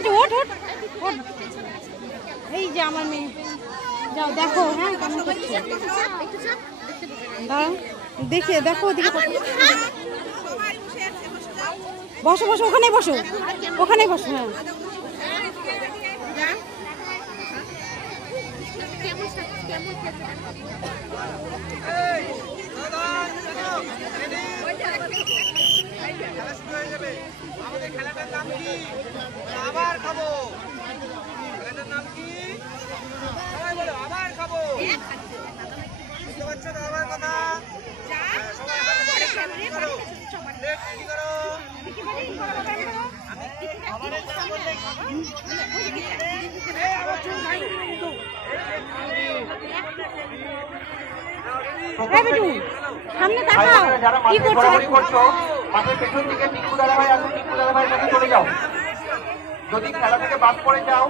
বেটু ওঠ ওঠ ওঠ। এই যে আমার মেয়ে, যাও দেখো। হ্যাঁ কেমন করছে দাঁড়াও, দেখে দেখো ওদিকে। বসো বসো, ওখানে বসো, ওখানে বসো। হ্যাঁ আমাদের খেলাটার নাম কি? আবার খাবো। খেলাটার নাম কি? সবাই বলো আবার খাবো। বুঝতে পারছো তো আমার কথা? সবাই কি করো? কি করো? আমাদের নাম বললে সামনে তাকাও, কি করছো? মাঠের পেছন দিকে টিঙ্কু দাদা ভাই আসুন, টিঙ্কু দাদা ভাইয়ের কাছে চলে যাও। যদি খেলা থেকে বাদ পড়ে যাও,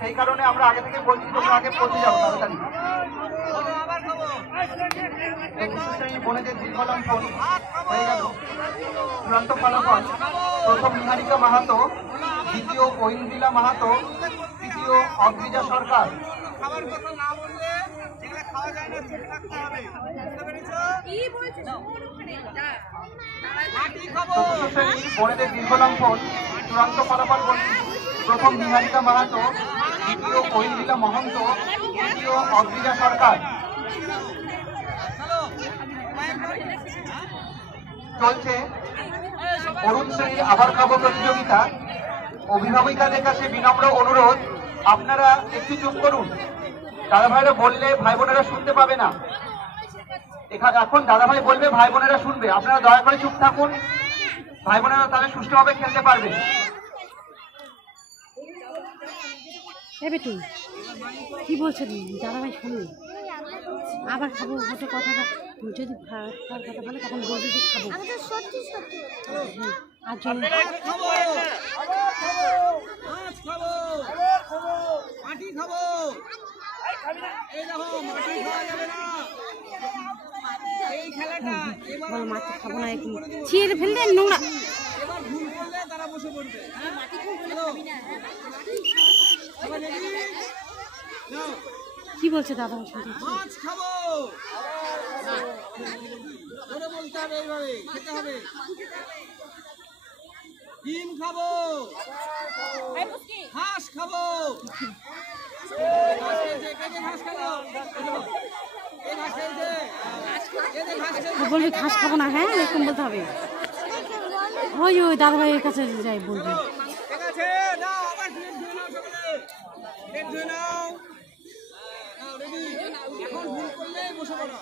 সেই কারণে আমরা আগে থেকে বলছি তোমরা আগে পৌঁছে যাও তাড়াতাড়ি। বোনেদের দীর্ঘ লঙ্ঘন হয়ে গেল। চূড়ান্ত ফলাফল: প্রথম নিহারিকা মাহাতো, দ্বিতীয় ঐন্দ্রিলা মাহাতো, তৃতীয় অদ্রিজা সরকার। খাবার কথা না বললে যেগুলো খাওয়া যায় না চুপ থাকতে হবে। বুঝতে পেরেছো? কি বলছো? মাটি খাবো। বোনেদের দীর্ঘ লঙ্ঘন। চূড়ান্ত ফলাফল বলছি: প্রথম নিহারিকা মাহাতো, দ্বিতীয় ঐন্দ্রিলা মহন্ত, তৃতীয় অদ্রিজা সরকার। চলছে অরুণ শ্রেণীর আবার খাবো প্রতিযোগিতা। অভিভাবিকাদের কাছে বিনম্র অনুরোধ, আপনারা একটু চুপ করুন। দাদা ভাইরা বললে ভাই বোনেরা শুনতে পাবে না। এখন দাদা ভাই বলবে, ভাই বোনেরা শুনবে। আপনারা দয়া করে চুপ থাকুন, ভাই বোনেরা তাহলে সুষ্ঠুভাবে খেলতে পারবে। বেটু কি বলছো দাদা ভাই? শুনুন, আবার খাবো হয়তো কথাটা যদি খাওয়ার কথা বলে তখন বলবে যে খাবো। আর যদি মাটি খাবো, এই দেখো মাটি খাওয়া যাবে না। এই খেলাটা বলো মাটি খাবো না, ছিঁড়ে ফেললে নোংরা। এবার ভুল করলে তারা বসে পড়বে। কি বলছে দাদা ভাই? মাছ খাবো, ধরে বলতে হবে, এইভাবে খেতে হবে। ডিম খাবো, ঘাস খাবো। বলবি ঘাস খাবো না। হ্যাঁ এরকম বলতে হবে। ওই ওই দাদা ভাইয়ের কাছে যাই বলবি। ঠিক আছে, নাও আবার প্লেট ধুয়ে নাও, সকলে প্লেট ধুয়ে নাও। নাও রেডি। এখন ভুল করলে বসে পড়ো।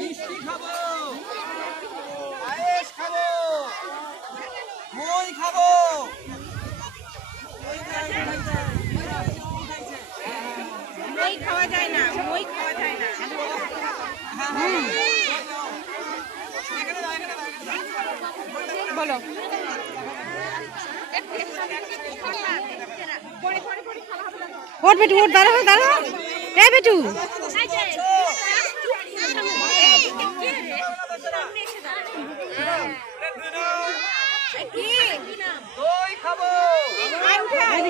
মিষ্টি খাবো, পায়েস খাবো, মই খাবো। মই খাওয়া যায় না, মই খাওয়া যায় না। বলো ওর বেটু ওর দাঁড়া দাঁড়া। এ বেটু দই খাবো।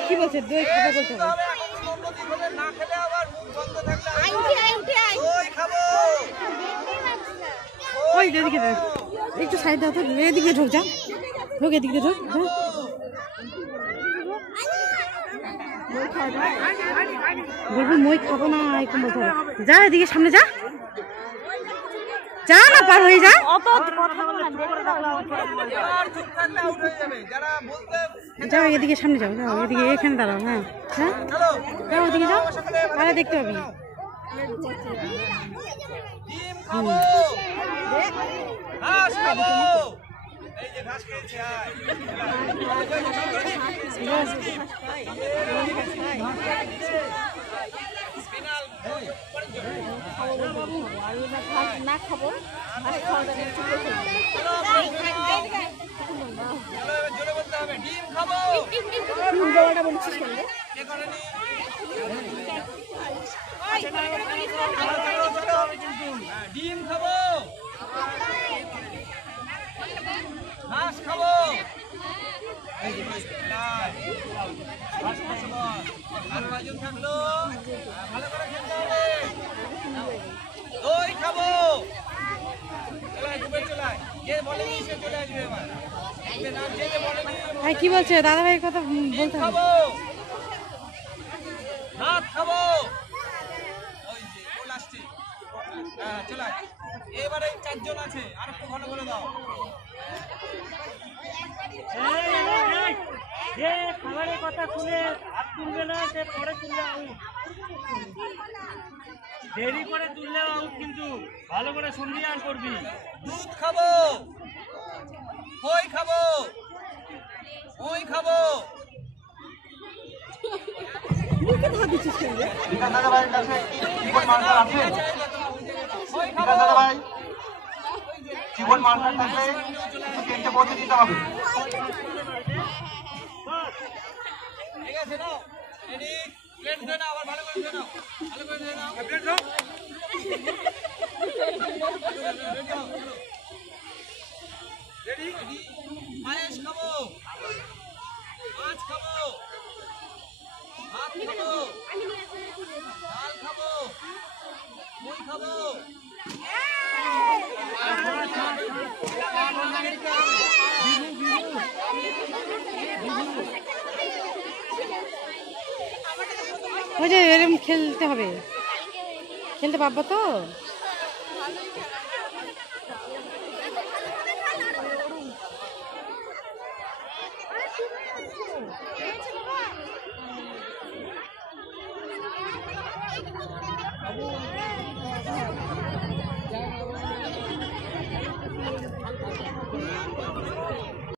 কি বলছে? দই খাবো বলতে হবে। না খেলে আবার মুখ বন্ধ থাকলে দই খাবো। ওই এদিকে একটু সাইড দাও তো, এদিকে ঢোক, যা ঢোক, এদিকে ঢোক। বলবি মই খাবো না, এরকম বলতে হবে। যা এদিকে সামনে যা, যা না পার হয়ে যা। যাও এদিকে সামনে যাও, যাও এদিকে, এখানে দাঁড়াও। হ্যাঁ হ্যাঁ যাও ওদিকে যাও, তাহলে দেখতে পাবি। ডিম খাবো, ঘাস খাবো। এই যে ঘাস খেয়েছে, না খাবো জোরে বলতে হবে। ডিম খাবো, বলছিস ডিম খাবো, ঘাস খাবো। আর কয়জন থাকলো? ভালো করে খেলতে হবে। দই খাবো। চলে ডুবে চলে আয়। যে বলেনি সে চলে আসবে এবার। যে নাম যে বলেনি ভাই কি বলছে দাদা ভাইয়ের কথা বলতে হবে। খাবো। ভাত খাবো। ওই যে ও লাস্টে। হ্যাঁ চলে আয়। এবারে 4 জন আছে। আর একটু ভালো করে দাও। যে খাবারের কথা শুনে হাত তুলবে না সে পরে তুললে আউট, দেরি করে তুললে আউট, কিন্তু ভালো করে শুনবি আর করবি। দুধ খাবো। খই খাবো। ওই খাবো। বিকাশ দাদা ভাইয়ের কাছে জীবন মার্কার আছে? খই বিকাশ খাবো। দাদা ভাই জীবন মার্কার থাকলে কিছু কেন্দ্রে পৌঁছে দিতে হবে। ঠিক আছে নাও। রেডি? প্লেট ধরে নাও, আবার ভালো করে ধরে নাও। ভালো করে ধরে নাও। প্লেট দাও। রেডি? রেডি? পায়েস খাবো। মাছ খাবো। ভাত খাবো। ডাল খাবো। মুই খাবো। ওই যে এরকম খেলতে হবে, খেলতে পারবো তো?